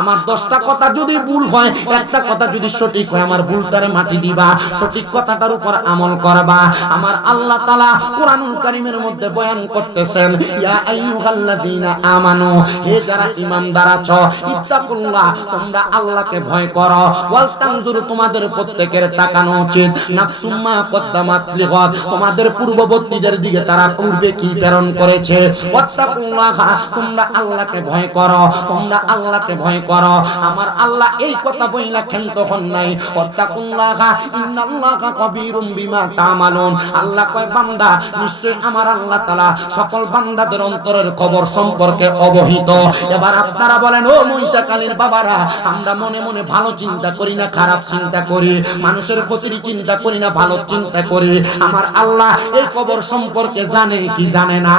আমার 10টা কথা যদি ভুল হয়, একটা কথা যদি সঠিক হয়, আমার ভুলটারে মাটি দিবা, সঠিক কথাটার উপর আমল করবা। আমার আল্লাহ তাআলা কোরআনুল কারীমের মধ্যে বয়ান করতেছেন, ইয়া আইয়ুহাল্লাযীনা আমানু, হে যারা ঈমানদার আছো, ইত্তাকুল্লাহ, তোমরা আল্লাহকে ভয় করো, ওয়াল তানজুরু, তোমাদের প্রত্যেকের তাকানো উচিত, নাফসুম মা কদ্দামাত লিগাদ, তোমাদের পূর্ববর্তীদের দিকে তারা পূর্বে কি প্রেরণ করেছে। ওয়াত্তাকুল্লাহ, তোমরা আল্লাহকে ভয় করো, তোমরা আল্লাহকে ভয় করো। আমার আল্লাহ এই কথা বইলা ক্ষান্ত হন নাই, ওয়াত্তাকুল্লাহ ইন্নাল্লাহা কবীরুম বিমা তা'মালুন। আল্লাহ কয়, বান্দা, নিশ্চয় আমার আল্লাহ তাআলা সকল বান্দাদের অন্তরের খবর সম্পর্কে অবহিত। এবার আপনারা বলেন, ও মহিষাকালীর বাবারা, আমরা মনে মনে ভালো চিন্তা করি না খারাপ চিন্তা করি, মানুষের ক্ষতির চিন্তা করি না ভালো চিন্তা করি, আমার আল্লাহ এই খবর সম্পর্কে জানে কি জানে না?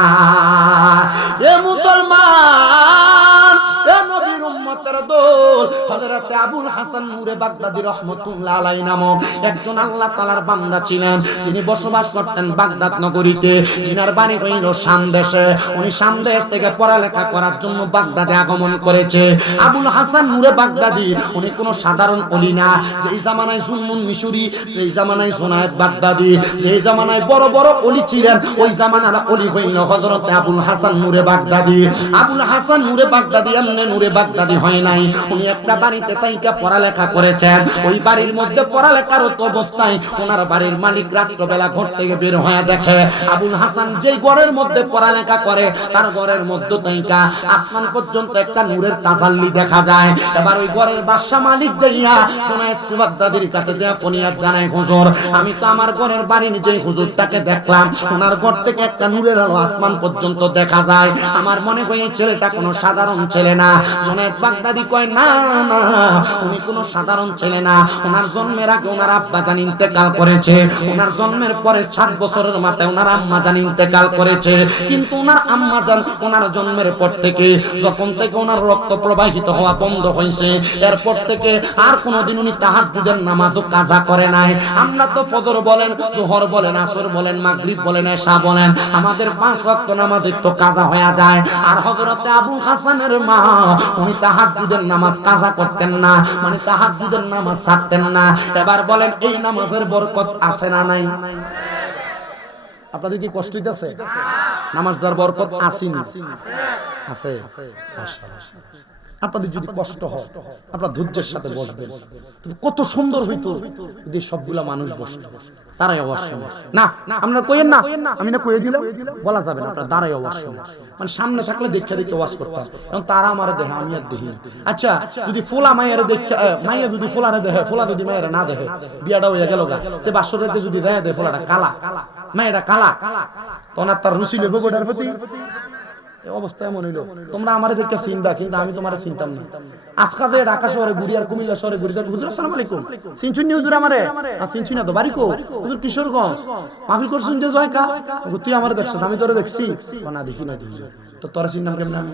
এ মুসলমান, এ নবীর উম্মতের দল, হযরত আবুল হাসান নূরে বাগদাদী রাহমাতুল্লাহ আলাইহি নামক একজন আল্লাহ তাআলার বান্দা ছিলেন, যিনি বসবাস করতেন বাগদাদ নগরীতে, যিনার বাড়ি হইল শাম দেশে। উনি শাম দেশ থেকে পড়ালেখা করার জন্য বাগদাদে আগমন করেছে। আবুল হাসান নূরে বাগদাদী উনি কোনো সাধারণ ওলি না। যেই জামানায় জুলমুন মিশরি, যেই জামানায় সুনায়েত বাগদাদী, যেই জামানায় বড় বড় ওলি ছিলেন, ওই জামানার ওলি হইল হযরত আবুল হাসান নূরে বাগদাদী। আবুল হাসান নূরে বাগদাদী এমনি নূরে বাগদাদী হয় নাই, উনি একটা বাড়িতে তাইকা পড়ালেখা করেছেন। ওই বাড়ির মধ্যে পড়ালেখারত অবস্থায় ওনার বাড়ির মালিক রাত্রবেলা ঘর থেকে বের হয়ে দেখে আবুল হাসান যেই ঘরের মধ্যে পড়ালেখা করে তার ঘরের মধ্যে তাইকা আসমান পর্যন্ত একটা নূরের তাজাল্লি দেখা যায়। এবার ওই ঘরের বাদশা মালিক যাইয়া সুনায়েত বাগদাদীর কাছে যা ফরিয়াদ জানায়, হুজুর, আমি তো আমার ঘরের বাড়ির যে হুজুরটাকে দেখলাম, ওনার ঘর থেকে একটা নূরের আলো আসমান পর্যন্ত দেখা যায়, আমার মনে হয় এই ছেলেটা কোনো সাধারণ ছেলে না। সুনায়েত বাগদাদী কয়, না না, উনি কোনো সাধারণ ছেলে না। ওনার জন্মের আগে ওনার আব্বা জান ইন্তেকাল করেছে, ওনার জন্মের পরে 7 বছরের মাথায় ওনার আম্মা জান ইন্তেকাল করেছে, কিন্তু ওনার আম্মা জান ওনার জন্মের পর থেকে, যখন থেকে ওনার রক্ত প্রবাহিত হওয়া বন্ধ হয়েছে, এরপর থেকে আর কোনোদিন উনি তাহাজ্জুদের নামাজও কাজা করে নাই। আমরা তো ফজর বলেন, যোহর বলেন, আসর বলেন, মাগরিব বলেন, এশা বলেন, আমাদের 5 ওয়াক্ত নামাজের তো কাজা হয়ে যায়। আর হযরত আবুল হাসানের মা, উনি তাহাজ্জুদের নামাজ কাজা করতেন না, মানে তাহাজ্জুদের নামাজ ছাড়তেন না। এবার বলেন, এই নামাজের বরকত আছে না নাই? আপনাদের কি কষ্ট হইতাছে? নামাজদার বরকত আসেনি? আছে। আপনাদের যদি কষ্ট হয়, আপনারা ধৈর্যের সাথে বসবেন, কত সুন্দর হইতো যদি সবগুলা মানুষ বসত। তারাই অবশ্য না, আপনারা কইেন না, আমি না কইয়ে দিলাম, বলা যাবে না, আপনারা দাঁড়াই অবশ্য, মানে সামনে থাকলে দেখে দেখে ওয়াজ করতাম, এবং তারা আমার দেখে, আমি আর দেখি। আচ্ছা, যদি ফোলা মায়ের দেখে, মাইয়া যদি ফোলারে দেখে, ফোলা যদি মায়ের না দেখে, বিয়াটা হইয়া গেল গা, তে বাসরেতে যদি যায় দেয় ফোলাটা কালা, মায়েরা কালা, তখন আর তার রুচি লেবো গোটার প্রতি। অবস্থা এমন হইলো, তোমরা আমারে দেখে চিনবা, কিন্তু আমি তোমারে চিনতাম না। আজকাল যে ঢাকা শহরে ঘুরি আর কুমিল্লা শহরে ঘুরি, হুজুর আসসালামু আলাইকুম, চিনছুন নি হুজুর আমারে? চিনছুন না তো, বাড়ি কো? হুজুর কিশোরগঞ্জ, মাহফিল করছুন যে জয় কা, তুই আমারে দেখছস, আমি তোরে দেখছি না? দেখি না হুজুর, তো তোরা চিনলাম কেমন? আমি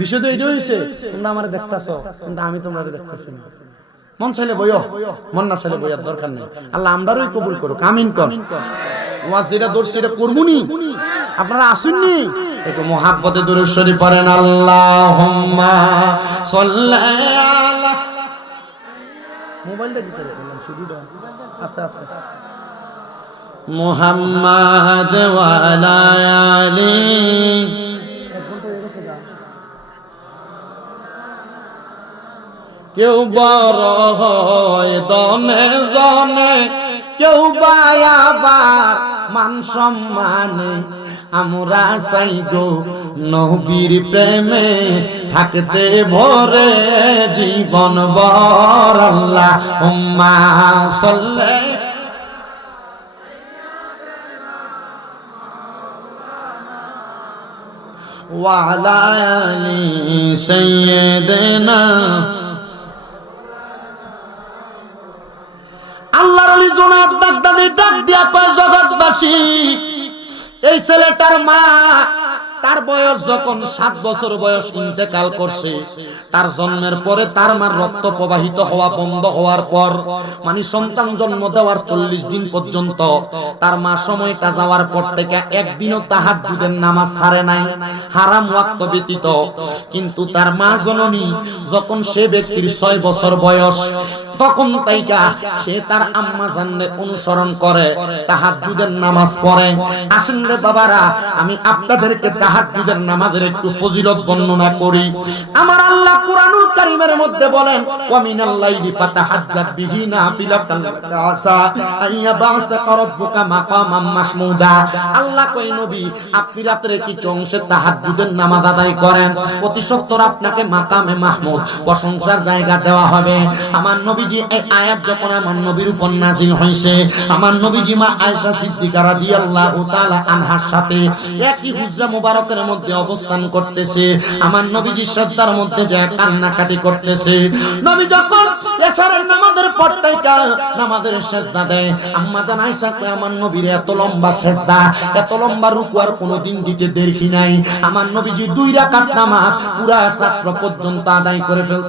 বিষয় তো এইটা হইছে, তোমরা আমারে দেখতাছো, কিন্তু আমি তোমারে দেখতাছি না। মন চাইলে বইও, মন না চাইলে বইয়ার দরকার নেই। আল্লাহ আমরারই কবুল করুক, আমিন কর। ওয়াজ যেটা দর্শি এটা করবনি, আপনারা আসুননি, একটু মুহাব্বতে দুরূদ শরীফ পড়েন, আল্লাহুম্মা সাল্লি আলা। মোবাইলটা দিতে বললাম, শুধুটা আছে আছে, মুহাম্মাদ ওয়া আলা আলি। কেউ বড় হয় দনে জনে, কেউ বায়াবার মান সম্মানে, আমরা চাই গো নবীর প্রেমে থাকতে ভরে জীবন ভর। আল্লাহুম্মা সাল্লি ওয়া আলা আলি সাইয়্যিদিনা। আল্লাহর ওলি জুনায়েদ বাগদাদী ডাক দিয়া কয়, জগৎবাসী, এই ছেলেটার মা তার বয়স যখন 7 বছর বয়স ইন্তেকাল করছে, তার জন্মের পরে তার মার রক্ত প্রবাহিত হওয়া বন্ধ হওয়ার পর, মানে সন্তান জন্ম দেওয়ার 40 দিন পর্যন্ত তার মা সময়টা যাওয়ার পর থেকে একদিনও তাহাজ্জুদের নামাজ ছাড়ে নাই, হারাম ওয়াক্ত ব্যতীত। কিন্তু তার মা জননী যখন সে ব্যক্তির 6 বছর বয়স, তখন তাইকা সে তার আম্মা জানলে অনুসরণ করে তাহাজ্জুদের নামাজ পড়ে। আসেন রে বাবারা, আমি আপনাদেরকে তাহাজ্জুদের নামাজের একটু ফজিলত বর্ণনা করি। আমার আল্লাহ কুরআনুল কারীমের মধ্যে বলেন, ওয়া মিনাল লাইলি ফাতাহাজ্জাত বিহি নাফিলাতান আসা আইয়াবাসাকা রাব্বুকা মাকামাম মাহমুদা। আল্লাহ কই নবী, আপনি রাতে কিছু অংশে তাহাজ্জুদের নামাজ আদায় করেন, অতি সত্বর আপনাকে মাকামে মাহমুদ, প্রশংসার জায়গা দেওয়া হবে। আমার নবীজি এই আয়াত যখন আমার নবীর উপর নাযিল হইছে, আমার নবীজি মা আয়েশা সিদ্দিকা রাদিয়াল্লাহু তাআলা আনহার সাথে একই হুজরা মুবারকের মধ্যে অবস্থান করতেছে। আমার নবীজি শ্রদ্ধার মধ্যে যে কান্নাকাটি করতেছে। নবী যখন এশারের নামাজের পর থেকে নামাজের সিজদা দেয়, আম্মা জান আয়েশা কয়, আমার নবীর এত লম্বা সিজদা, এত লম্বা রুকু আর কোনোদিন দিতে দেখি নাই। আমার নবীজি 2 রাকাত নামাজ পুরা রাত পর্যন্ত আদায় করে ফেল।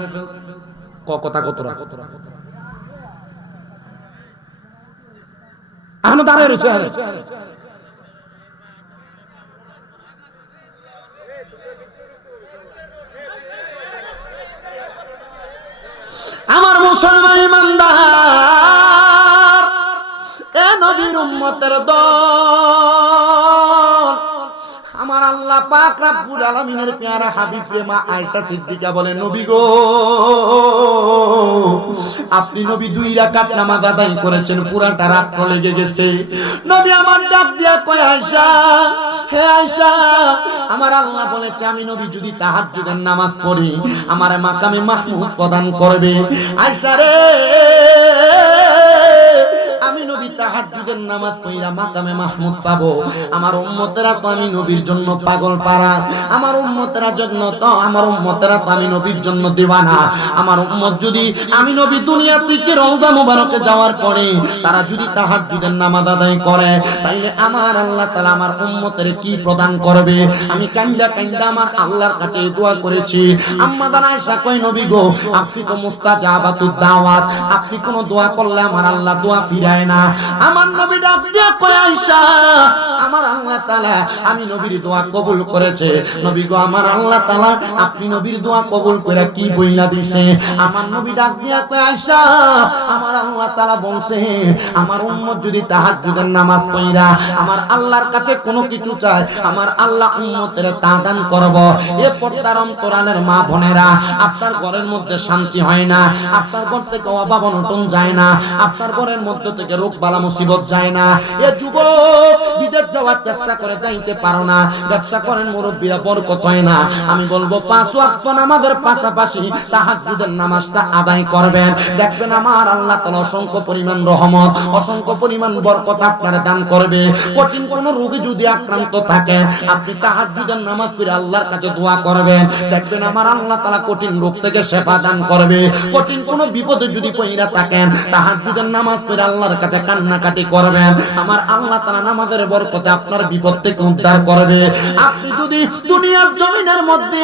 কথা কতরা এখনো দাঁড়ায় রয়েছে। আমার মুসলমান ইমানদার, এ নবীর উম্মতের দল, আমার আল্লাহ পাক রব্বুল আলামিনের পেয়ারা হাবিব মা আয়েশা সিদ্দিকা বলে, নবী গো, আপনি নবী 2 রাকাত নামাজ আদায় করেছেন, পুরাটা রাত লেগে গেছে। নবী আমার ডাক দিয়া কয়, আয়েশা, হে আয়েশা, আমার আল্লাহ বলেছে আমি নবী যদি তাহাজ্জুদের নামাজ পড়ি আমারে মাকামে মাহমুদ প্রদান করবে। আয়েশা রে, আমি নবী তাহাজ্জুদের নামাজ পড়া মাকামে মাহমুদ পাবো। আমার উম্মতেরা তো আমি নবীর জন্য পাগল পারা, আমার উম্মতেরা জন্য তো আমার উম্মতেরা তো আমি নবীর জন্য দিওয়ানা। আমার উম্মত যদি আমি নবী দুনিয়া থেকে রওজা মুবারকে যাওয়ার পরে তারা যদি তাহাজ্জুদের নামাজ আদায় করে, তাইলে আমার আল্লাহ তাআলা আমার উম্মতের কি প্রদান করবে। আমি কান্দা কান্দা আমার আল্লাহর কাছে দোয়া করেছি। আম্মা জান আয়েশা কই, নবী গো, আপনি তো মুস্তাজাবাতুদ দাওয়াত, আপনি কোন দোয়া করলে আমার আল্লাহ দোয়া ফিরায় না। আমার নবী ডাক দিয়ে কয়, আয়েশা, আমার আল্লাহ তাআলা আমি নবীর দোয়া কবুল করেছে। নবী গো, আমার আল্লাহ তাআলা আপনি নবীর দোয়া কবুল করে কি বইলা দিছে। আমার নবী ডাক দিয়া কয়, আয়েশা, আমার আল্লাহ তাআলা বলছে আমার উম্মত যদি তাহাজ্জুদের নামাজ পড়া আমার আল্লাহর কাছে কোনো কিছু চায়, আমার আল্লাহ উম্মতের তা দান করব। এ পর্দার অন্তরালের মা বোনেরা, আপনার ঘরের মধ্যে শান্তি হয় না, আপনার ঘর থেকে অভাব অনটন যায় না, আপনার ঘরের মধ্যে থেকে রোগ বালা মুসিবত যায় না। এ যুবক বিদেশ যাওয়ার চেষ্টা করে যাইতে পারো না, ব্যবসা করেন মুরব্বিরা বরকত হয় না। আমি বলবো 5 ওয়াক্ত নামাজের পাশাপাশি তাহাজ্জুদের নামাজটা আদায় করবেন, দেখবেন আমার আল্লাহ তাআলা অসংখ্য পরিমাণ রহমত, অসংখ্য পরিমাণ বরকত আপনার দান করবে। কঠিন কোন রোগে যদি আক্রান্ত থাকেন, আপনি তাহাজ্জুদের নামাজ পড়ে আল্লাহর কাছে দোয়া করবেন, দেখবেন আমার আল্লাহ তাআলা কঠিন রোগ থেকে শিফা দান করবে। কঠিন কোন বিপদে যদি পড়ে থাকেন, তাহাজ্জুদের নামাজ পড়ে আল্লাহর কাছে কান্নাকাটি করবেন, আমার আল্লাহ তাআলা নামাজের বরকতে আপনার বিপদ থেকে উদ্ধার করবে। আপনি যদি দুনিয়ার জমিনের মধ্যে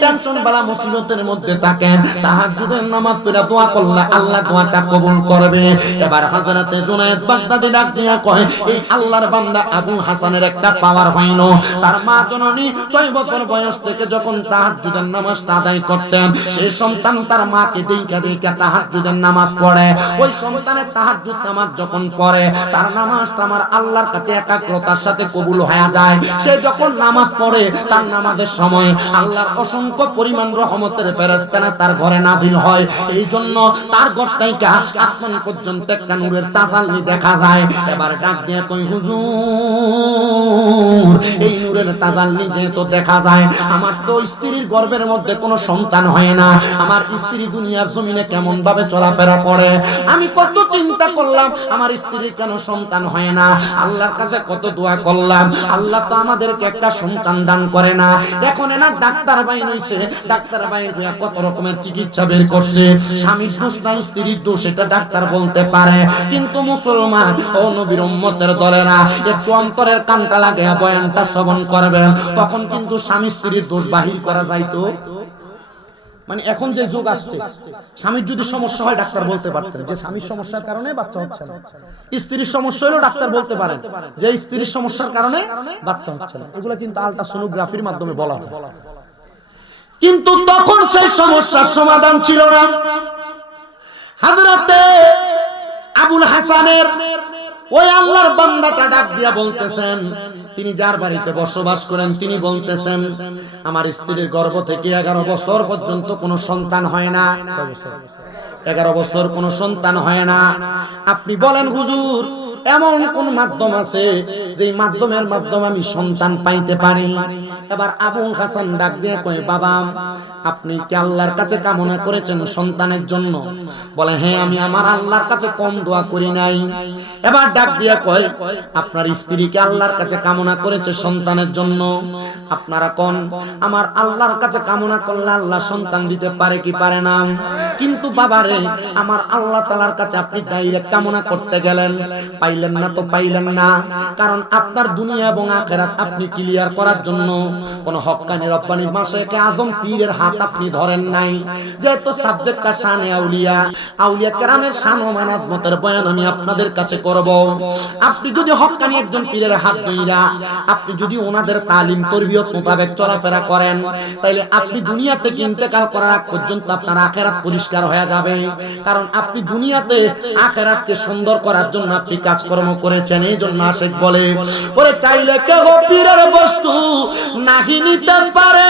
টেনশন বালা মুসিবতের মধ্যে থাকেন, তাহাজ্জুদের নামাজ পড়ে দোয়া করলে আল্লাহ দোয়াটা কবুল করবে। এবার হযরতে জুনায়েদ বাগদাদী ডাক দিয়া কয়, এই আল্লাহর বান্দা আবু হাসানের একটা পাওয়ার হইল, তার মা জননী 6 বছর বয়স থেকে যখন তাহাজ্জুদের নামাজটা আদায় করতেন, সেই সন্তান তার মাকে দেখা দেখা তাহাজ্জুদের নামাজ পড়ে। ওই সন্তানের তাহাজ্জুদ নামাজ যখন পড়ে, তার নামাজটা আমার আল্লাহর কাছে একাগ্রতার সাথে কবুল হয়ে যায়। সে যখন নামাজ পড়ে, তার নামাজের সময় আল্লাহর অসংখ্য পরিমাণ রহমতের ফেরেশতারা তার ঘরে নাযিল হয়। এই জন্য তার ঘর থেকে আসমান পর্যন্ত একটা নূরের তাজাল্লি দেখা যায়। এবার ডাক দিয়ে কই, হুজুর, এই নূরের তাজাল্লি যেহেতু দেখা যায়, আমার তো স্ত্রীর গর্ভের মধ্যে কোনো সন্তান হয় না, আমার স্ত্রী দুনিয়ার জমিনে কেমন ভাবে চলাফেরা করে। আমি কত চিন্তা করলাম, আমার স্ত্রী কেন সন্তান হয় না? আল্লাহর কাছে কত দোয়া করলাম, আল্লাহ তো আমাদেরকে একটা সন্তান দান করে না। এখন এনা ডাক্তার বাইন হইছে, ডাক্তার বাইন হইয়া কত রকমের চিকিৎসা বের করছে। স্বামীর দোষ না স্ত্রীর দোষ এটা ডাক্তার বলতে পারে, কিন্তু মুসলমান ও নবীর উম্মতের দলেরা একটু অন্তরের কানটা লাগিয়ে বয়ানটা শ্রবণ করবেন, তখন কিন্তু স্বামী স্ত্রীর দোষ বাহির করা যাইতো। মানে এখন যে যুগ আসছে, স্বামীর যদি সমস্যা হয় ডাক্তার বলতে পারতেন যে স্বামীর সমস্যার কারণে বাচ্চা হচ্ছে না। স্ত্রীর সমস্যা হলেও ডাক্তার বলতে পারেন যে স্ত্রীর সমস্যার কারণে বাচ্চা হচ্ছে না। এগুলো কিন্তু আল্ট্রাসোনোগ্রাফির মাধ্যমে বলা যায়। কিন্তু তখন সেই সমস্যার সমাধান ছিল না। হযরতে আবুল হাসানের ওই আল্লাহর বান্দাটা ডাক দিয়া বলতেছেন, তিনি যার বাড়িতে বসবাস করেন তিনি বলতেছেন, আমার স্ত্রীর গর্ভ থেকে 11 বছর পর্যন্ত কোনো সন্তান হয় না। 11 বছর কোনো সন্তান হয় না। আপনি বলেন হুজুর এমন কোন মাধ্যম আছে যেই মাধ্যমের মাধ্যমে আমি সন্তান পাইতে পারি? এবার আবুল হাসান ডাক দিয়ে কয়, বাবা আপনি কি আল্লাহর কাছে কামনা করেছেন সন্তানের জন্য? বলে হ্যাঁ, আমি আমার আল্লাহর কাছে কম দোয়া করি নাই। এবার ডাক দিয়ে কয়, আপনার স্ত্রী কি আল্লাহর কাছে কামনা করেছে সন্তানের জন্য? আপনারা কোন আমার আল্লাহর কাছে কামনা করলে আল্লাহ সন্তান দিতে পারে কি পারে না? কিন্তু বাবারে আমার আল্লাহ তাআলার কাছে আপনি ডাইরেক্ট কামনা করতে গেলেন, পাইলেন না তো পাইলেন না। কারণ আপনার দুনিয়া এবং আখিরাত আপনি ক্লিয়ার করার জন্য কোন হক্কানি রব্বানি মাশায়েখে আযম পীরের হাত আপনি ধরেন নাই। যেহেতু সাবজেক্টটা শানে আউলিয়া, আউলিয়া কেরামের শান ও মানাজমতের বয়ান আমি আপনাদের কাছে করব। আপনি যদি হক্কানি একজন পীরের হাত ধইরা আপনি যদি ওনাদের তালিম তরবিয়ত মোতাবেক চলাফেরা করেন, তাইলে আপনি দুনিয়া থেকে ইন্তেকাল করার আগ পর্যন্ত আপনার আখিরাত পরিষ্কার হয়ে যাবে। কারণ আপনি দুনিয়াতে আখিরাতকে সুন্দর করার জন্য আপনি কাজকর্ম করেছেন। এই জন্য আশিক বলে, ওরে চাইলে কেহ পীরের বস্তু নাহি নিতে পারে,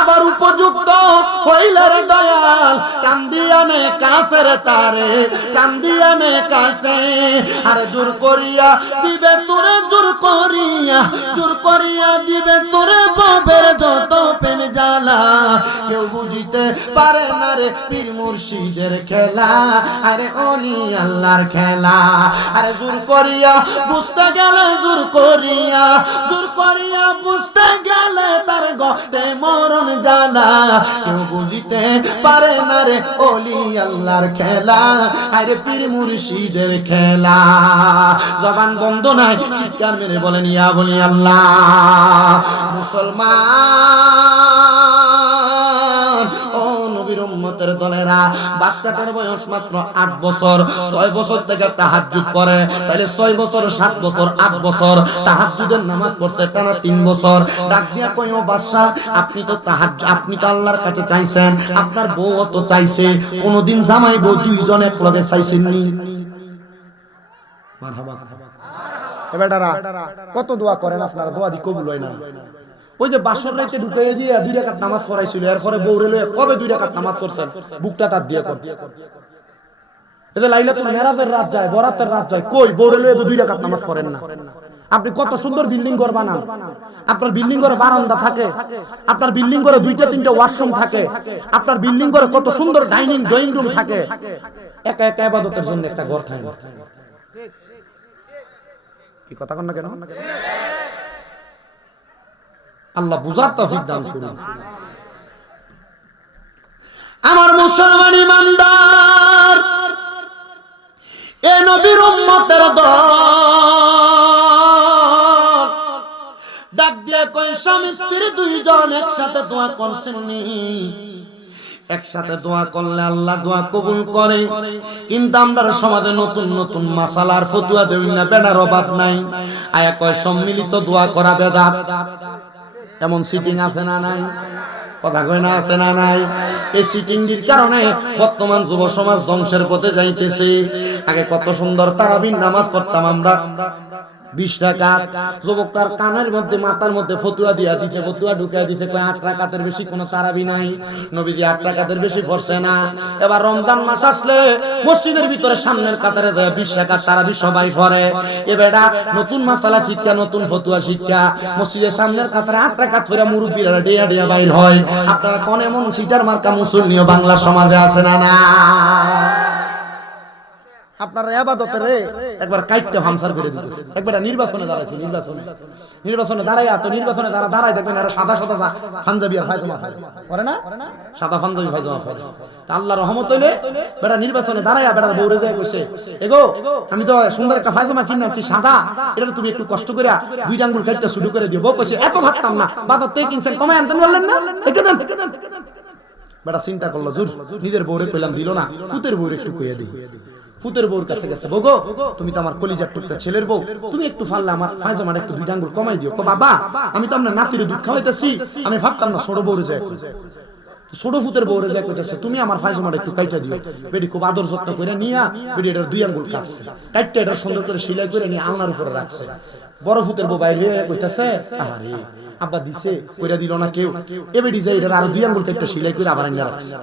আবার উপযুক্ত হইলে রে দয়াল টান দিয়ানে কাছের তারে, টান দিয়ানে কাছে আর জোর করিয়া দিবে তোরে, জোর করিয়া জোর করিয়া দিবে তোরে বাবের যত প্রেম জ্বালা। কেউ বুঝিতে পারে না রে পীর মুর্শিদের খেলা, আরে ওলি আল্লাহর খেলা। আরে জোর করিয়া বুঝতে গেলে, জোর করিয়া জোর করিয়া বুঝতে গেলে তার গটে মরণ জানা। কেউ বুঝিতে পারে না রে ওলি আল্লাহর খেলা, আরে পীর মুর্শিদের খেলা। জবান বন্ধ নাই, চিৎকার মেরে বলেন ইয়া বলি আল্লাহ। মুসলমান ও নবীর উম্মতের দলেরা, বাচ্চাটার বয়স মাত্র 8 বছর, 6 বছর থেকে তাহাজ্জুদ পড়ে, তাহলে 6 বছর 7 বছর 8 বছর তাহাজ্জুদের নামাজ পড়ছে টানা 3 বছর। ডাক দিয়া কইও বাদশা, আপনি তো আপনি তো আল্লাহর কাছে চাইছেন, আপনার বউ তো চাইছে, কোনদিন জামাই বউ দুইজনে একলগে চাইছেননি? মারহাবা। এবারেরা কত দোয়া করেন আপনারা, দোয়া দি কবুল হয় না। ওই যে বাসর রাতে ঢুকাইয়া দিয়ে 2 রাকাত নামাজ পড়াইছিল, এরপরে বউরে লয়ে কবে 2 রাকাত নামাজ পড়ছেন? বুকটা তার দিয়ে কর। এই যে লাইলাতুল মেরাজের রাত যায়, বরাতের রাত যায়, কই বউরে লয়ে 2 রাকাত নামাজ পড়েন না? আপনি কত সুন্দর বিল্ডিং ঘর বানান, আপনার বিল্ডিং ঘরে বারান্দা থাকে, আপনার বিল্ডিং ঘরে 2টা 3টা ওয়াশরুম থাকে, আপনার বিল্ডিং ঘরে কত সুন্দর ডাইনিং ড্রয়িং রুম থাকে, একা একা ইবাদতের জন্য একটা ঘর থাকে না। কি কথা কন না কেন? আল্লাহ বুঝার তৌফিক দান করুন। আমার মুসলমান ইমানদার, এ নবীর উম্মতের দল ডাক দিয়ে কই, স্বামী স্ত্রী দুইজন একসাথে দোয়া করছেন নি? একসাথে দোয়া করলে আল্লাহ দোয়া কবুল করে, কিন্তু আমরা সমাজে নতুন নতুন মাসালার ফতুয়া দেই না, বেড়ার অভাব নাই। আয়া কয় সম্মিলিত দোয়া করা বেদাত। এমন সিটিং আছে না নাই? কথা কয় না আছে না নাই? এই সিটিংটির কারণে বর্তমান যুব সমাজ ধ্বংসের পথে যাইতেছে। আগে কত সুন্দর তারাবির নামাজ পড়তাম আমরা, 20 রাকাত। যুবকটার কানের মধ্যে মাথার মধ্যে ফতুয়া দিয়া দিছে, ফতুয়া ঢুকাই দিছে, কয় 8 রাকাতের বেশি কোনো তারাবি নাই, নবীজি 8 রাকাতের বেশি পড়ছে না। এবার রমজান মাস আসলে মসজিদের ভিতরে সামনের কাতারে যায় 20 রাকাত তারাবি সবাই পড়ে। এবেটা নতুন মাসালা শিক্ষা, নতুন ফতুয়া শিক্ষা, মসজিদের সামনের কাতারে 8 রাকাত পড়ে মুরব্বিরা ডিয়া ডিয়া বাইর হয়। আপনারা কোন এমন সিটার মার্কা মুসল্লিও বাংলা সমাজে আছে না? না আপনারা ইবাদতের একবার কাইটটা হামসার করে দিতেছে। একবার নির্বাচনে দাঁড়াইছে, নির্বাচনে দাঁড়াইয়া তো নির্বাচনে যারা দাঁড়ায় দেখবেন এরা সাদা সাদা পাঞ্জাবি আর পায়জামা করে না, সাদা পাঞ্জাবি পায়জামা পরে। তা আল্লাহ রহমত হইলে বেটা নির্বাচনে দাঁড়াইয়া বেটার বউরে যায় কইছে, এগো আমি তো সুন্দর একটা পায়জামা কিনে আনছি সাদা, এটা তুমি একটু কষ্ট করে দুইটা আঙ্গুল কাইটটা শুরু করে দিও। বউ কইছে এত ভাবতাম না, বাজার থেকে কিনছেন কমায় আনতেন বললেন না, একে দেন। বেটা চিন্তা করলো জোর নিজের বউরে কইলাম দিল না, পুতের বউরে একটু কইয়া দিই। পুতের বউর কাছে গেছে, বগো তুমি তো আমার কলিজার টুকরা ছেলের বউ, তুমি একটু পারলে আমার পায়জামাটা একটু দুইটা আঙ্গুল কমাই দিও। বাবা আমি তো আপনার নাতির দুধ খাওয়াইতেছি, আমি ভাবতাম না ছোট বউরে যায়, ছোট ফুতের বউরে যায় কইতেছে তুমি আমার পায়জামাটা একটু কাইটা দিও। বেটি খুব আদর যত্ন করে নিয়া বেটি এটার দুই আঙ্গুল কাটছে, কাটতে এটা সুন্দর করে সেলাই করে নিয়ে আলনার উপরে রাখছে। বড় ফুতের বউ বাইরে কইতেছে আরে আব্বা দিছে কইরা দিল না কেউ, এ বেটি যায় এটার আরো দুই আঙ্গুল কাটতে সেলাই করে আবার আইনা রাখছে।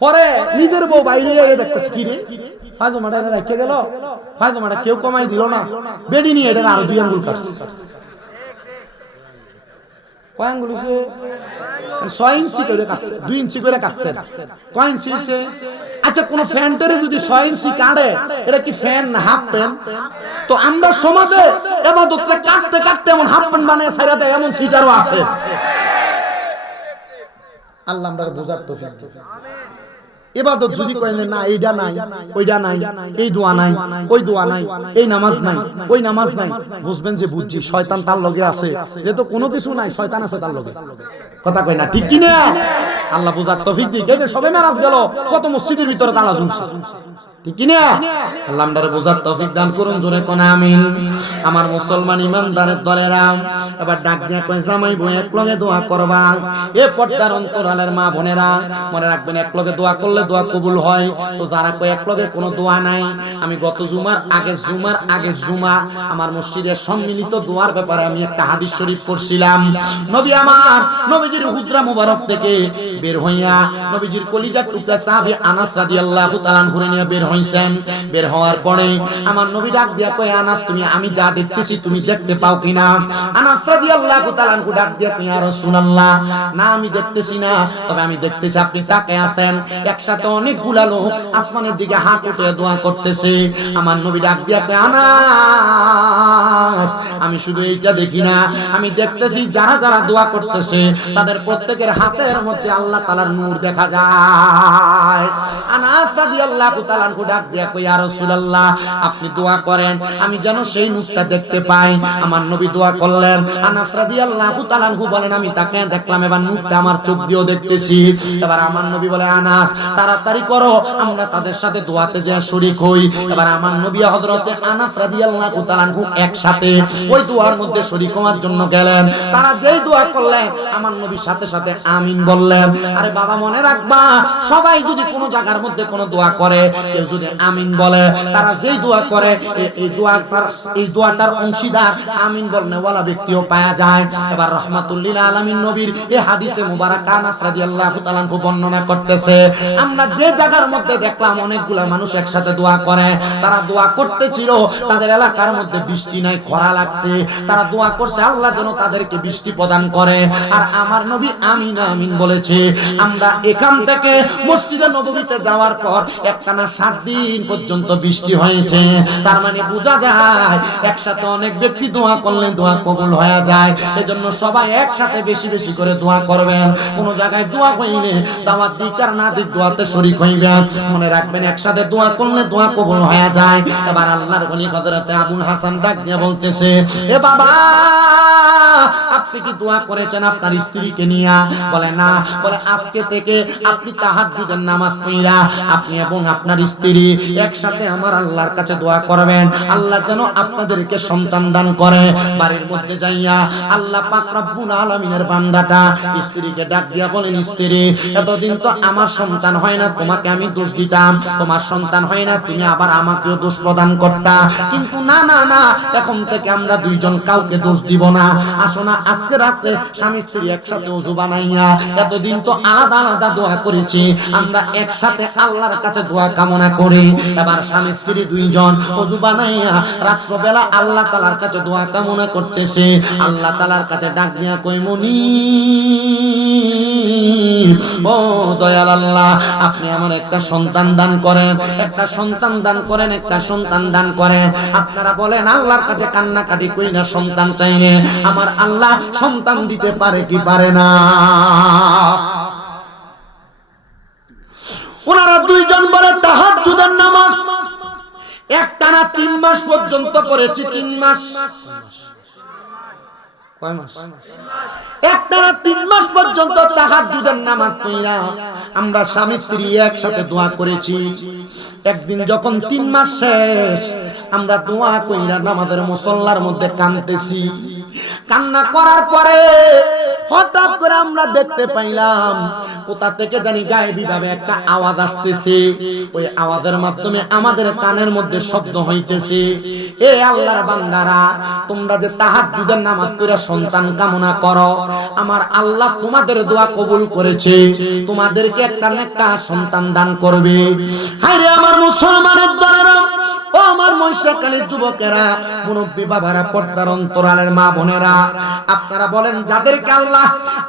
পরে নিজের বউ বাইরে দেখতেছে কি রে পায়জামাটা রেখে গেল, পায়জামাটা কেউ কমাই দিল না, বেডি নিয়ে এটা আরো দুই আঙ্গুল কাটছে। কয় আঙ্গুল হইছে? 6 ইঞ্চি করে কাটছে, 2 ইঞ্চি করে কাটছে। কয় ইঞ্চি হইছে? আচ্ছা কোন ফ্যান্টারে যদি 6 ইঞ্চি কাটে এটা কি ফ্যান না হাফ প্যান্ট? তো আমরা সমাজে ইবাদতটা কাটতে কাটতে এমন হাফ প্যান্ট বানায় ছাইরা দেয় এমন সিটারও আছে। আল্লাহ আমরা বুঝার তৌফিক দিন। ইবাদত যদি কইেন না এইটা নাই ওইটা নাই, এই দোয়া নাই ওই দোয়া নাই, এই নামাজ নাই ওই নামাজ নাই, বুঝবেন যে বুঝছি শয়তান তার লগে আছে, যেহেতু কোনো কিছু নাই শয়তান আছে তার লগে। কথা কই না ঠিক কি না? আল্লাহ বুঝার তৌফিক দিক। এই যে সবে মেরাজ গেল কত মসজিদের ভিতরে তালা ঝুলছে, ঠিক কি না? আল্লাহ আমাদের বুঝার তৌফিক দান করুন, জোরে কোন আমিন। আমার মুসলমান ইমানদারের দলেরা এবার ডাক দিয়া কই জামাই বউ এক লগে দোয়া করবা। এ পর্দার অন্তরালের মা বোনেরা মনে রাখবেন এক লগে দোয়া করলে দোয়া কবুল হয়। তো যারা কই এক লগে কোনো দোয়া নাই, আমি গত জুমার আগে জুমা আমার মসজিদের সম্মিলিত দোয়ার ব্যাপারে আমি একটা হাদিস শরীফ পড়ছিলাম। নবী আমার নবীজির হুজরা মুবারক থেকে বের হইয়া নবীজির কলিজার টুকরা সাহাবী আনাস রাদিয়াল্লাহু তাআলা ঘুরে নিয়ে বের হইছেন। বের হওয়ার পরে আমার নবী ডাক দিয়া কয় আনাস তুমি আমি যা দেখতেছি তুমি দেখতে পাও কিনা? আনাস রাদিয়াল্লাহু তাআলা ডাক দিয়া কয় ইয়া রাসূলুল্লাহ না আমি দেখতেছি না, তবে আমি দেখতেছি আপনি তাকিয়ে আছেন, একসাথে অনেকগুলা লোক আসমানের দিকে হাত উঠে দোয়া করতেছে। আমার নবী ডাক দিয়া কয় আনাস আমি শুধু এইটা দেখি না, আমি দেখতেছি যারা যারা দোয়া করতেছে তাদের প্রত্যেকের হাতের মধ্যে আল্লাহ তাআলার নূর দেখা যায়। আনাস রাদিয়াল্লাহু তাআলা ডাক দিয়া কয় ইয়া রাসূলুল্লাহ আপনি দোয়া করেন আমি যেন সেই নূরটা দেখতে পাই। আমার নবী দোয়া করলেন। আনাস রাদিয়াল্লাহু তাআলা বলেন আমি তাকে দেখলাম, এবার নূরটা আমার চোখ দিয়েও দেখতেছি। এবার আমার নবী বলে আনাস তাড়াতাড়ি করো আমরা তাদের সাথে দোয়াতে যে শরীক হই। এবার আমার নবী হযরতে আনাস রাদিয়াল্লাহু তাআলা একসাথে ওই দোয়ার মধ্যে শরীক হওয়ার জন্য গেলেন। তারা যেই দোয়া করলেন আমার নবীর সাথে সাথে আমিন বললেন। আরে বাবা মনে রাখবা সবাই যদি কোনো জায়গার মধ্যে কোনো দোয়া করে কেউ যদি আমিন বলে, তারা যেই দোয়া করে এই দোয়াটার অংশীদার আমিন বলনে ওয়ালা ব্যক্তিও পাওয়া যায়। এবার রাহমাতুল লিল আলামিন নবীর এই হাদিসে মুবারাক আনাস রাদিয়াল্লাহু তাআলা বর্ণনা করতেছে, আমরা যে জায়গার মধ্যে দেখলাম অনেকগুলা মানুষ একসাথে দোয়া করে, তারা দোয়া করতেছিল তাদের এলাকার মধ্যে বৃষ্টি নাই, খরা লাগছে, তারা দোয়া করছে আল্লাহ যেন তাদেরকে বৃষ্টি প্রদান করে। আর আমার নবী আমিন আমিন বলেছে। আমরা এখান থেকে মসজিদে নববীতে যাওয়ার পর একটানা 7 দিন পর্যন্ত বৃষ্টি হয়েছে। তার মানে বোঝা যায় একসাথে অনেক ব্যক্তি দোয়া করলে দোয়া কবুল হয়ে যায়। এজন্য সবাই একসাথে বেশি বেশি করে দোয়া করবেন। কোন জায়গায় দোয়া হইলে দাওয়াত দিক আর না দিক দোয়াতে শরীক হইবেন। মনে রাখবেন একসাথে দোয়া করলে দোয়া কবুল হয়ে যায়। এবার আল্লাহর ওলি হযরতে আবুল হাসান ডাক দিয়ে বলতেছে, এ বাবা আপনি কি দোয়া করেছেন আপনার স্ত্রীকে নিয়ে? বলে না। বলে আজকে থেকে আপনি তাহাজ্জুদের নামাজ পড়া আপনি এবং আপনার স্ত্রী একসাথে আমার আল্লাহর কাছে দোয়া করবেন আল্লাহ যেন আপনাদেরকে সন্তান দান করে। বাড়ির মধ্যে যাইয়া আল্লাহ পাক রব্বুল আলামিনের বান্দাটা স্ত্রীকে ডাক দিয়া বলেন, স্ত্রী এতদিন তো আমার সন্তান হয় না, তোমাকে আমি দোষ দিতাম, তোমার সন্তান হয় না তুমি আবার আমাকেও দোষ প্রদান করতা, কিন্তু না না না এখন থেকে আমরা দুইজন কাউকে দোষ দিব না। আসো না আজকে রাতে স্বামী স্ত্রী একসাথে ওযু বানাইয়া, এতদিন তো আলাদা আলাদা দোয়া করেছি, আমরা একসাথে আল্লাহর কাছে দোয়া কামনা করি। এবার স্বামী স্ত্রী দুইজন ওযু বানাইয়া রাত্রবেলা আল্লাহ তাআলার কাছে দোয়া কামনা করতেছে। আল্লাহ তাআলার কাছে ডাক দিয়া কই মনি ও দয়াল আল্লাহ, আপনি আমার একটা সন্তান দান করেন, একটা সন্তান দান করেন, একটা সন্তান দান করেন। আপনারা বলেন আল্লাহর কাছে কান্নাকাটি কই না সন্তান চাইলে আমার আল্লাহ সন্তান দিতে পারে কি পারে না? ওনারা দুইজন বলে তাহাজ্জুদের নামাজ একটানা 3 মাস পর্যন্ত করেছি। 3 মাস, কয় মাস? একটানা 3 মাস পর্যন্ত তাহাজ্জুদের নামাজ পড়া আমরা স্বামী স্ত্রী একসাথে দোয়া করেছি। একদিন যখন 3 মাস শেষ, আমরা দোয়া কইরা নামাজের মুসল্লার মধ্যে কাঁদতেছি। কান্না করার পরে হঠাৎ করে আমরা দেখতে পাইলাম কোথা থেকে জানি গায়েবী ভাবে একটা আওয়াজ আসতেছে। ওই আওয়াজের মাধ্যমে আমাদের কানের মধ্যে শব্দ হইতেছে, এ আল্লাহর বান্দারা, তোমরা যে তাহাজ্জুদের নামাজ পড়া সন্তান কামনা করো, আমার আল্লাহ তোমাদের দোয়া কবুল করেছে, তোমাদেরকে একটা নেকটা সন্তান দান করবে। হায়রে আমার মুসলমানের দলেরা, ও আমার মহিষাকালীর যুবকেরা, মুরব্বী বাবারা, পর্দার অন্তরালের মা বোনেরা, আপনারা বলেন যাদেরকে আল্লাহ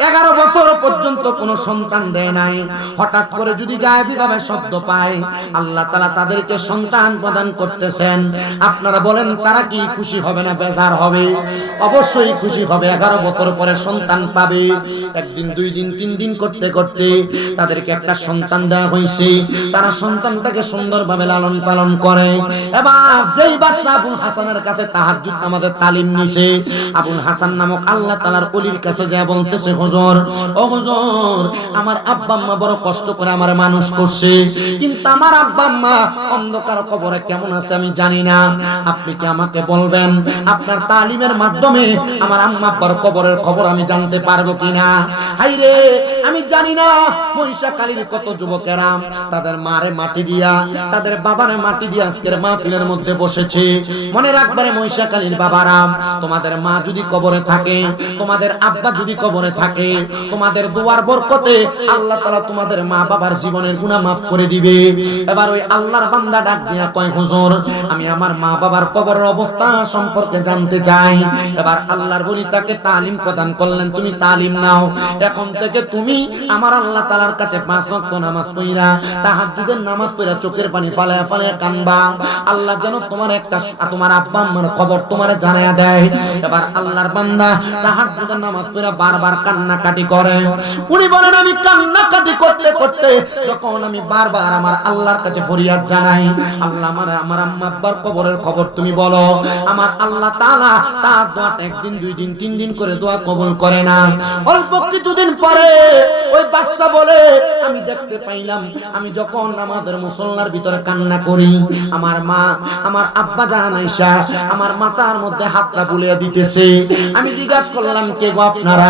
11 বছর পর্যন্ত কোনো সন্তান দেয় নাই, হঠাৎ করে যদি গায়েবী ভাবে শব্দ পায় আল্লাহ তাআলা তাদেরকে সন্তান প্রদান করতেছেন, আপনারা বলেন তারা কি খুশি হবে না বেজার হবে? অবশ্যই খুশি হবে। 11 বছর পরে সন্তান পাবে। একদিন, 2 দিন, 3 দিন করতে করতে তাদেরকে একটা সন্তান দেওয়া হয়েছে। তারা সন্তানটাকে সুন্দরভাবে লালন পালন করে। এবার যেই বাদশা আবুল হাসানের কাছে তাহাজ্জুদ আমাদের তালিম নিছে, আবুল হাসান নামক আল্লাহ তাআলার ওলির কাছে যা বলতেছে, হুজুর, ও হুজুর, আমার আব্বা আম্মা বড় কষ্ট করে আমার মানুষ করছে, কিন্তু আমার আব্বা আম্মা অন্ধকার কবরে কেমন আছে আমি জানি না। আপনি কি আমাকে বলবেন আপনার তালিমের মাধ্যমে আমার আম্মা আব্বার কবরের খবর আমি জানতে পারবো কিনা? হাইরে, আমি জানি না মহিষাকালীর কত যুবকেরা তাদের মারে মাটি দিয়া, তাদের বাবারে মাটি দিয়া আজকের মাহফিলের মধ্যে বসেছে। মনে রাখবারে মহিষাকালীর বাবারা, তোমাদের মা যদি কবরে থাকে, তোমাদের আব্বা যদি কবরে থাকে, তোমাদের দোয়ার বরকতে আল্লাহ তাআলা তোমাদের মা বাবার জীবনের গুনাহ মাফ করে দিবে। এবার ওই আল্লাহর বান্দা ডাক দিয়া কয়, হুজুর, আমি আমার মা বাবার কবরের অবস্থা সম্পর্কে জানতে চাই। এবার আল্লাহর ওলি তাকে তালিম প্রদান করলেন, তুমি তালিম নাও, এখন থেকে তুমি আমার আল্লাহ তাআলার কাছে 5 ওয়াক্ত নামাজ পড়া, তাহাজ্জুদের নামাজ পড়া চোখের পানি ফালায়া ফালায়া কানবা। আল্লাহ যেন তোমার একটা, তোমার আব্বা আম্মার খবর তোমার জানায়া দেয়। এবার আল্লাহর বান্দা তাহাজ্জুদের নামাজ পড়া বারবার কান্নাকাটি করে। উনি বলেন, আমি কান্নাকাটি করতে করতে যখন আমি বারবার আমার আল্লাহর কাছে ফরিয়াদ জানাই, আল্লাহ আমার আম্মা আব্বার কবরের খবর তুমি বলো, আমার আল্লাহ তাআলা তার দোয়াটা 1 দিন 2 দিন 3 দিন করে দোয়া কবুল করে না। অল্প কিছুদিন পরে ওই বাদশা বলে, আমি দেখতে পাইলাম আমি যখন নামাজের মুসল্লার ভিতরে কান্না করি, আমার মা, আমার আব্বা জান আয়েশা আমার মাথার মধ্যে হাতটা বুলিয়ে দিতেছে। আমি জিজ্ঞাসা করলাম, কে গো আপনারা?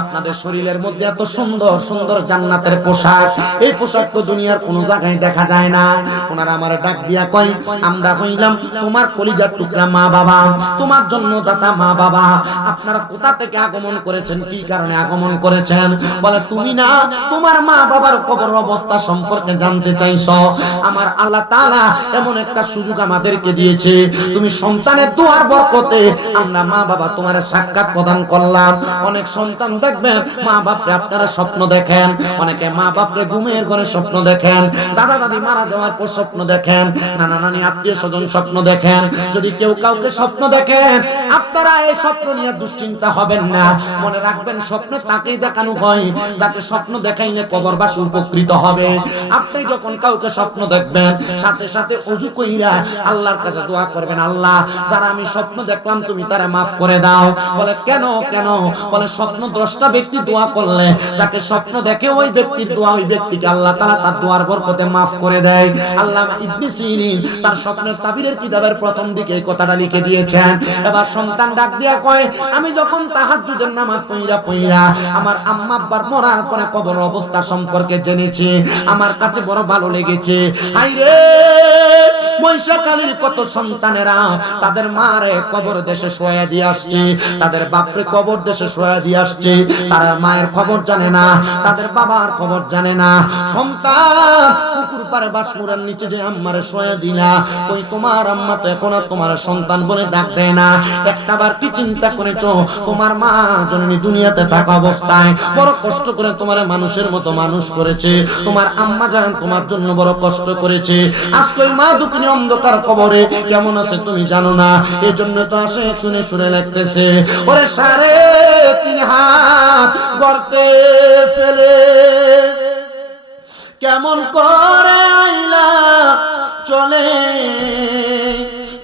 আপনাদের শরীরের মধ্যে এত সুন্দর সুন্দর জান্নাতের পোশাক, এই পোশাক তো দুনিয়ার কোনো জায়গায় দেখা যায় না। ওনারা আমারে ডাক দিয়া কয়, আমরা হইলাম তোমার কলিজার টুকরা মা বাবা, তোমার জন্মদাতা মা বাবা। আপনারা কোথা থেকে আগমন করেছেন, কি কারণে আগমন করেছেন? বলে, তুমি না তোমার মা বাবার কবর অবস্থা সম্পর্কে জানতে চাইছো। আমার আল্লাহ তাআলা এমন একটা সুযোগ আমাদেরকে দিয়েছে, তুমি সন্তানের দোয়ার বরকতে আমরা মা বাবা তোমার সাক্ষাৎ প্রদান করলাম। অনেক সন্তান দেখবেন মা বাপরে আপনারা স্বপ্ন দেখেন, অনেকে মা বাপরে ঘুমের ঘরে স্বপ্ন দেখেন, দাদা দাদি মারা যাওয়ার পর স্বপ্ন দেখেন, নানা নানি আত্মীয় স্বজন স্বপ্ন দেখেন। যদি কেউ কাউকে স্বপ্ন দেখেন, আপনারা এই স্বপ্ন নিয়ে দুশ্চিন্তা হবেন না। মনে রাখবেন, স্বপ্নে তাকেই দেখানো হয় যাকে স্বপ্ন দেখাইলে কবরবাসী উপকৃত হবে। আপনি যখন কাউকে স্বপ্ন দেখবেন, সাথে সাথে ওযু কইরা আল্লাহর কাছে দোয়া করবেন, আল্লাহ, যারা আমি স্বপ্ন দেখলাম তুমি তারা মাফ করে দাও। বলে, কেন কেন? বলে, স্বপ্নদ্রষ্টা ব্যক্তি দোয়া করলে যাকে স্বপ্ন দেখে ওই ব্যক্তির দোয়া ওই ব্যক্তিকে আল্লাহ তাআলা তার দোয়ার বরকতে মাফ করে দেয়। আল্লামা ইবনে সিরিন তার স্বপ্নের তাবিরের কিতাবের প্রথম দিকে এই কথাটা লিখে দিয়েছেন। এবার সন্তান ডাক দিয়া কয়, আমি যখন তাহাজ্জুদের নামাজ পড়া আমার আম্মা আব্বার মরার পরে কবর অবস্থা সম্পর্কে জেনেছি, আমার কাছে বড় ভালো লেগেছে। হায়রে, মহিষাখালীর কত সন্তানেরা তাদের মারে কবর দেশে শোয়া দিয়ে আসছে, তাদের বাপরে কবর দেশে শোয়া দিয়ে আসছে, তারা মায়ের খবর জানে না, তাদের বাবার খবর জানে না। সন্তান পুকুর পাড়ে বাঁশমুড়ার নিচে যে আম্মারে শোয়া দিলা, ওই তোমার আম্মা তো এখন আর তোমার সন্তান বলে ডাক দেয় না। একটাবার কি চিন্তা করেছো তোমার মা জননী দুনিয়াতে থাকা অবস্থায় বড় কষ্ট করে তোমার মানুষের মতো মানুষ করেছে, তোমার আম্মা জান তোমার জন্য বড় কষ্ট করেছে। আজকে ওই মা দুঃখিনী অন্ধকার কবরে কেমন আছে তুমি জানো না, এই জন্য তো আসে শুনে শুনে লাগতেছে ওরে 3.5 হাত গর্তে ফেলে কেমন করে আইলা চলে,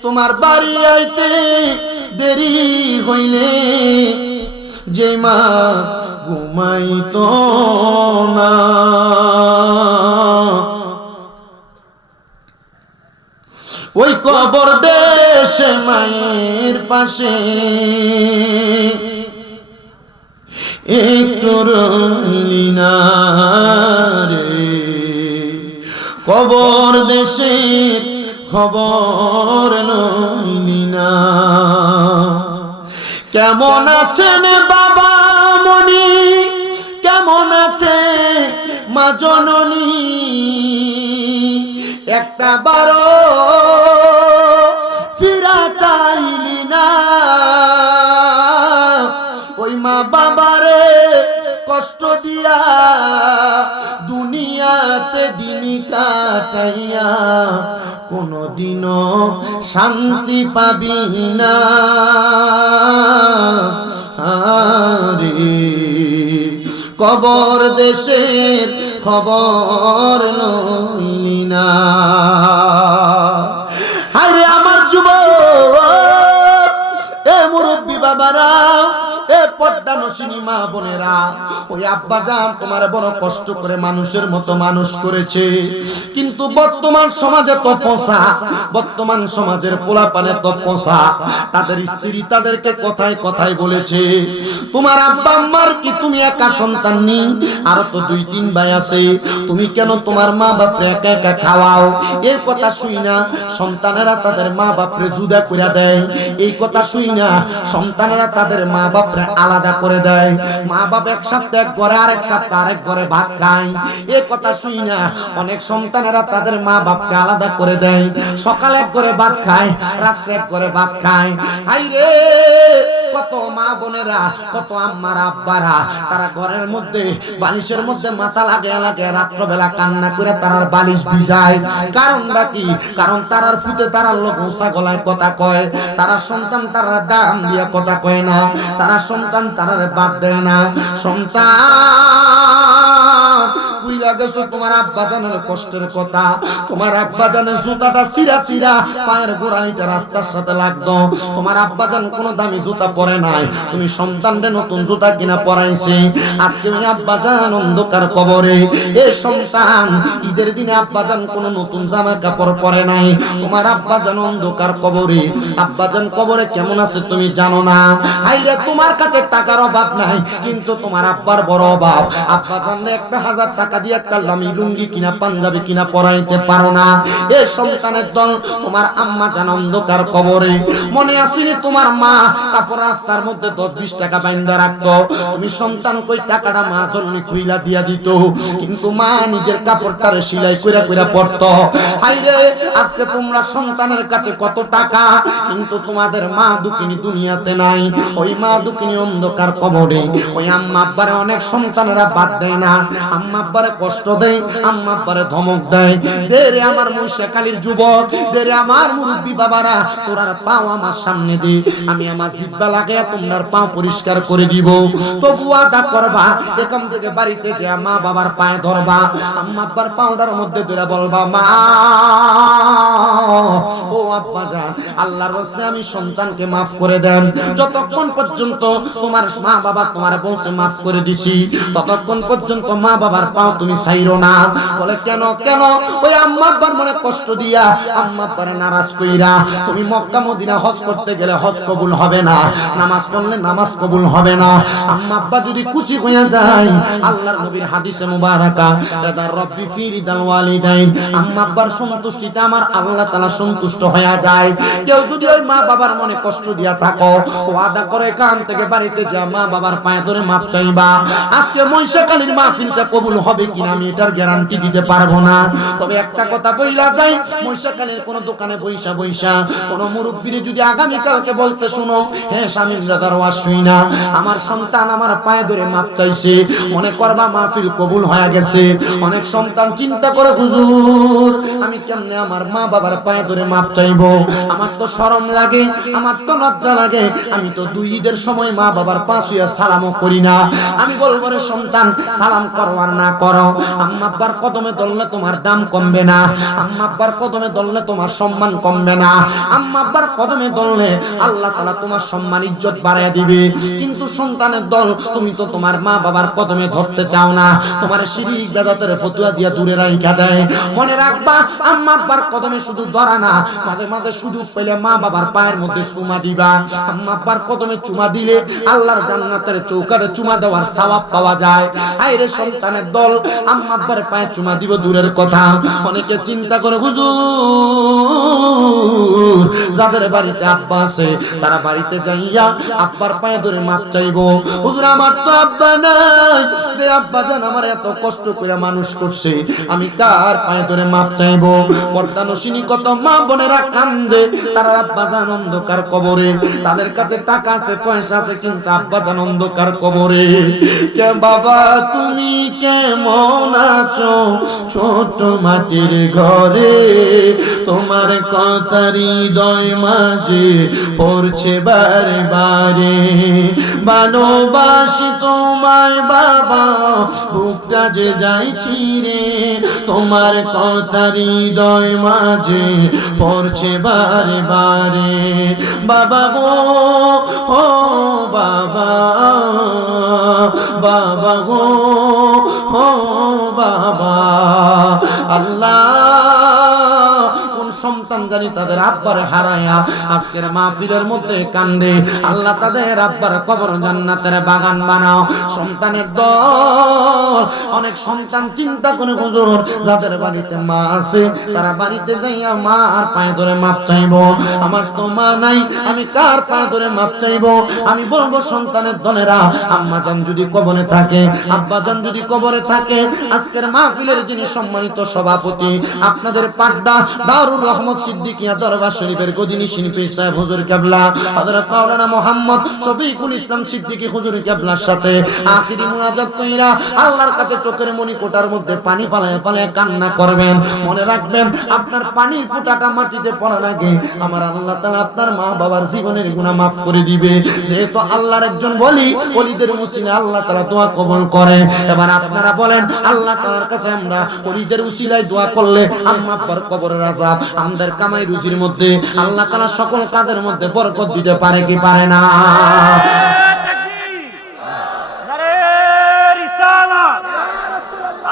তোমার বাড়ি আইতে দেরি হইলে যে মা ঘুমাইতো না, ওই কবর দেশে মায়ের পাশে একটু রইলি না রে, কবর দেশের খবর লইলি না। কেমন আছেন বাবা মনি, কেমন আছে মা জননী, একটা বারো ফিরা চাইলি না, ওই মা বাবারে কষ্ট দিয়া দুনিয়াতে দিন কাটাইয়া কোনদিনও শান্তি পাবি না আরে, কবর দেশের খবর লইলি না। আরে আমার যুবক এ মুরব্বী বাবারা, এ পর্দা নসিনী মা বোনেরা, ওই আব্বা জান তোমার বড় কষ্ট করে মানুষের মতো মানুষ করেছে, কিন্তু বর্তমান সমাজে তো পোষা, বর্তমান সমাজের পোলাপানে তো পোষা, তাদের স্ত্রী তাদেরকে কথায় কথায় বলেছে তোমার আব্বা আম্মার কি তুমি একা সন্তান নি, আরো তো 2-3 ভাই আছে, তুমি কেন তোমার মা বাপরে একা একা খাওয়াও। এই কথা শুই না সন্তানেরা তাদের মা বাপরে জুদা করে দেয়, এই কথা শুই না সন্তানেরা তাদের মা বাপ আলাদা করে দেয়, মা বাপ এক সপ্তাহ এক ঘরে আরেক সপ্তাহ আরেক ঘরে ভাত খায়। এই কথা শুই না অনেক সন্তানেরা তাদের মা বাপকে আলাদা করে দেয়, সকালে এক ঘরে ভাত খায়, রাত্রে এক ঘরে ভাত খায়। হাই রে কত মা বোনেরা, কত আম্মারা আব্বারা তারা ঘরের মধ্যে বালিশের মধ্যে মাথা লাগিয়ে লাগিয়ে রাত্রবেলা কান্না করে তারার বালিশ ভিজায়। কারণটা কি? কারণ তারার ফুটে তারার লোক উঁচা গলায় কথা কয়, তারা সন্তান তারা দাম দিয়া কথা কয় না, তারা সন্তান তারারে বাদ দেয় না। সন্তান বুইলা গেছো তোমার আব্বা জানের কষ্টের কথা, তোমার আব্বা জানের জুতাটা চিরা চিরা পায়ের গোড়ালিটা রাস্তার সাথে লাগতো, তোমার আব্বা জান কোনো দামি জুতা পরে নাই, তুমি সন্তানরে নতুন জুতা কিনা পরাইছে। আজকে ওই আব্বা জান অন্ধকার কবরে, এ সন্তান ঈদের দিনে আব্বা জান কোনো নতুন জামা কাপড় পরে নাই, তোমার আব্বা জান অন্ধকার কবরে। আব্বা জান কবরে কেমন আছে তুমি জানো না। হাইরে তোমার কাছে টাকার অভাব নাই, কিন্তু তোমার আব্বার বড় অভাব, আব্বা জানলে 1000 টাকা দিয়ে একটা দামি লুঙ্গি কিনা পাঞ্জাবি কিনা পরাইতে পারো না। এ সন্তানের দল তোমার আম্মা জান অন্ধকার কবরে। মনে আসেনি তোমার মা কাপড় রাস্তার মধ্যে 10-20 টাকা বাইন্দা রাখতো, তুমি সন্তান কই টাকাটা মা জননী খুইলা দিয়া দিত, কিন্তু মা নিজের কাপড়টারে সেলাই কইরা কইরা পরতো। হাইরে আজকে তোমরা সন্তানের কাছে কত টাকা, কিন্তু তোমাদের মা দুঃখিনী দুনিয়াতে নাই, ওই মা দুঃখিনী অন্ধকার কবরে। ওই আম্মা আব্বারে অনেক সন্তানেরা বাদ দেয় না, আম্মা আব্বারে কষ্ট দেয়, আম্মা আব্বারে ধমক দেয়। দে রে আমার মহিষাখালীর যুবক, দে রে আমার মুরব্বী বাবারা, তোরার পাও আমার সামনে দে, আমি আমার জিব্বা লাগাইয়া তোমার পাও পরিষ্কার করে দিব। তবু আদা করবা, এখান থেকে বাড়িতে যে মা বাবার পায়ে ধরবা, আম্মা আব্বার পাউডার মধ্যে ধরে বলবা মা ও আব্বা জান আল্লাহর রাস্তায় আমি সন্তানকে মাফ করে দেন। যতক্ষণ পর্যন্ত তোমার মা বাবা তোমার বলছে মাফ করে দিছি, ততক্ষণ পর্যন্ত মা বাবার পাও তুমি ছাইরো না। বলে কেন কেন? ওই আম্মা আব্বার মনে কষ্ট দিয়া, আম্মা আব্বারে নারাজ কইরা তুমি মক্কা মদিনা হজ করতে গেলে হজ কবুল হবে না, নামাজ পড়লে নামাজ কবুল হবে না। আম্মা আব্বা যদি খুশি হইয়া যায়, আল্লাহর নবীর হাদিসে মুবারাকা রাদা রব্বি ফি রিদাল ওয়ালিদাইন, আম্মা আব্বার সন্তুষ্টিতে আমার আল্লাহ তাআলা সন্তুষ্ট হইয়া যায়। কেউ যদি ওই মা বাবার মনে কষ্ট দিয়া থাকো, ওয়াদা করে কান থেকে বাড়িতে যা মা বাবার পায়ে ধরে মাপ চাইবা। আজকে মহিষাকালীর মাহফিলটা কবুল হবে কিনা আমি এটার গ্যারান্টি দিতে পারবো না, তবে একটা কথা বইলা যাই, মহিষাকালীর কোন দোকানে বইসা বইসা কোন মুরব্বিরে যদি আগামী কালকে বলতে শুনো, হ্যাঁ শামীম রাদার ওয়াজ শুই না, আমার সন্তান আমার পায়ে ধরে মাপ চাইছে, মনে করবা মাহফিল কবুল হয়ে গেছে। অনেক সন্তান চিন্তা করে, হুজুর আমি কেমনে আমার মা বাবার পায়ে ধরে মাপ চাইবো, আমার তো শরম লাগে, আমার তো লজ্জা লাগে, আমি তো দুই ঈদের সময় মা বাবার পা ছুঁয়া সালামও করি না। আমি বলবো রে সন্তান, সালাম করো আর না করো, আম্মা আব্বার কদমে দললে তোমার দাম কমবে না, আম্মা আব্বার কদমে দললে তোমার সম্মান কমবে না, আম্মা আব্বার কদমে দললে আল্লাহ তাআলা তোমার সম্মান ইজ্জত বাড়ায়া দিবে। কিন্তু সন্তানের দল, তুমি তো তোমার মা বাবার কদমে ধরতে চাও না, তোমার শিরক বেদাতের ফতোয়া দিয়া দূরে রাইখা দেয়। মনে রাখবা, আম্মা আব্বার কদমে শুধু ধরা না, মাঝে মাঝে সুযোগ পেলে মা বাবার পায়ের মধ্যে চুমা দিবা। আম্মা আব্বার কদমে চুমা দিলে আল্লাহর জান্নাতের চৌকারে চুমা দেওয়ার সওয়াব পাওয়া যায়। আইরে সন্তানের দল, আম্মা আব্বার পায়ে চুমা দিব দূরের কথা, অনেকে চিন্তা করে হুজুর যাদের বাড়িতে আব্বা আছে তারা বাড়িতে যাইয়া আব্বার পায়ে ধরে মাপ চাইবো। হুজুর আমার তো আব্বা নাই, রে আব্বা জান আমার এত কষ্ট করে মানুষ করছে, আমি কার পায়ে ধরে মাপ চাইবো? পর্দানসিনী কত মা বোনেরা কান্দে, তারা আব্বা জান অন্ধকার কবরে, তাদের কাছে টাকা আছে পয়সা আছে, কিন্তু আব্বা জান অন্ধকার কবরে। কে বাবা তুমি কেমন আছো ছোট মাটির ঘরে, তোমার কথা হৃদয় মাঝে পড়ছে বারে বারে, ভালোবাসি তোমায় বাবা বুকটা যে যাইছি রে, তোমার কথা হৃদয় মাঝে পড়ছে বারে বারে। বাবা গো ও বাবা, বাবা গো ও বাবা, আল্লাহ কোন সন্তান জানি তাদের আব্বারে হারায়া আজকের মাহফিলের মধ্যে কান্দে, আল্লাহ তাদের আব্বার কবর জান্নাতের বাগান বানাও। সন্তানের দল, অনেক সন্তান চিন্তা করে হুজুর যাদের বাড়িতে মা আছে তারা বাড়িতে যাইয়া মার পায়ে ধরে মাপ চাইবো, আমার তো মা নাই, আমি কার পায়ে ধরে মাপ চাইবো? আমি বলবো সন্তানের দলেরা, আম্মা জান যদি কবরে থাকে, আব্বা জান যদি কবরে থাকে, আজকের মাহফিলের যিনি সম্মানিত সভাপতি আপনাদের পাড্ডা দারুর রহমত সিদ্দিকিয়া দরবার শরীফের গদিনী শিল্পী সাহেব হুজুর কেবলা হযরত মাওলানা মুহাম্মদ শফিকুল ইসলাম সিদ্দিকী হুজুর কেবলার সাথে আখিরি মুনাজাত কইরা আল্লাহর কাছে চোখের মনি কোটার মধ্যে পানি ফালায়া ফালায়া কান্না করবেন। মনে রাখবেন, আপনার পানির ফোঁটাটা মাটিতে পড়ার আগে আমার আল্লাহ তাআলা আপনার মা বাবার জীবনের গুনাহ মাফ করে দিবে। যেহেতু আল্লাহর একজন ওলি, ওলিদের উসিলায় আল্লাহ তাআলা দোয়া কবুল করে। এবার আপনারা বলেন, আল্লাহ তাআলার কাছে আমরা ওলিদের উসিলায় দোয়া করলে আম্মা আব্বার কবরের আযাব আমাদের কামাই রুজির মধ্যে আল্লাহ তাআলা সকল কাজের মধ্যে বরকত দিতে পারে কি পারে না? নারে রিসালাত,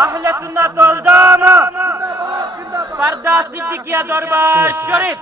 আহলে সুন্নাত ওয়াল জামাত, পারদা সিদ্দিকিয়া দরবার শরীফ।